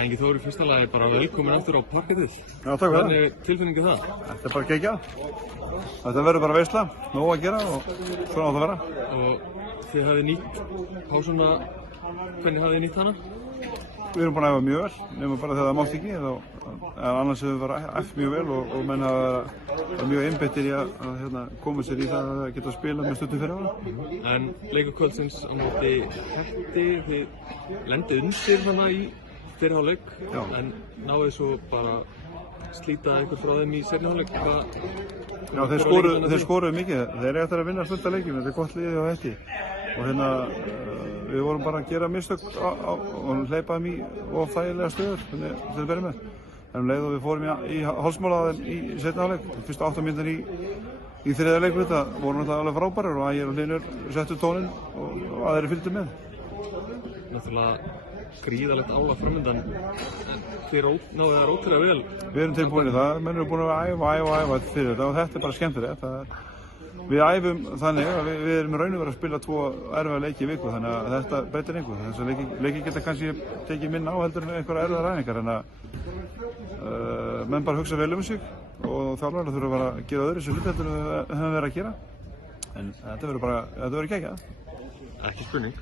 Ingi Þór, í fyrsta lagi bara velkomin aftur á parkettið. Já, takk fyrir það. Hvernig er tilfinningin það? Þetta er bara geggjað. Þetta verður bara veisla, nóg að gera og svona á það að vera. Og þið hafið nýtt pásuna, hvernig hafið þið nýtt hana? Við erum búin að æfa mjög vel, nema bara þegar það mátt ekki, en annars hefur við bara æft mjög vel og menn hafa verið mjög einbeittir í að koma sér í það að geta að spila með stuttum fyrir ára. En leikur kvöldsins á móti Hetti, þið lendið undir hana í fyrri hálfleik, en náðuð svo bara slíta einhver frá þeim í seinni hálfleik. Já, þeir skoruðu mikið, þeir eru eftir að vinna stundar leikjum, þetta er gott liðið á Hetti og við vorum bara að gera mistök og hleypaðum í þægilega stöður til að byrja með. En leið og við fórum í hálsmálaðin í seinni hálfleik, fyrstu 8 mínútur í þriðja leiknum, þetta voru náttúrulega alveg frábærar og Ægir og Hlynur settu tóninn og aðrir fylgdu með. Náttúrulega gríðarlegt álag framöndan, en þið náðu það ótrúlega vel. Við erum tilbúin í það, menn eru búin að æfa fyrir þetta og þetta er bara skemmtilegt. Við æfum þannig að við erum í raun og veru að spila 2 erfiða leiki í viku, þannig að þetta breytir engu. Þessar leiki geta kannski tekið minna á heldur en einhverja erfiðar æfingar, en að menn bara hugsa vel sig og þjálfararnir þurfa bara að gera öðruvísi hluti heldur en við höfum verið að gera. En þetta verður geggjað. Ekki spurning.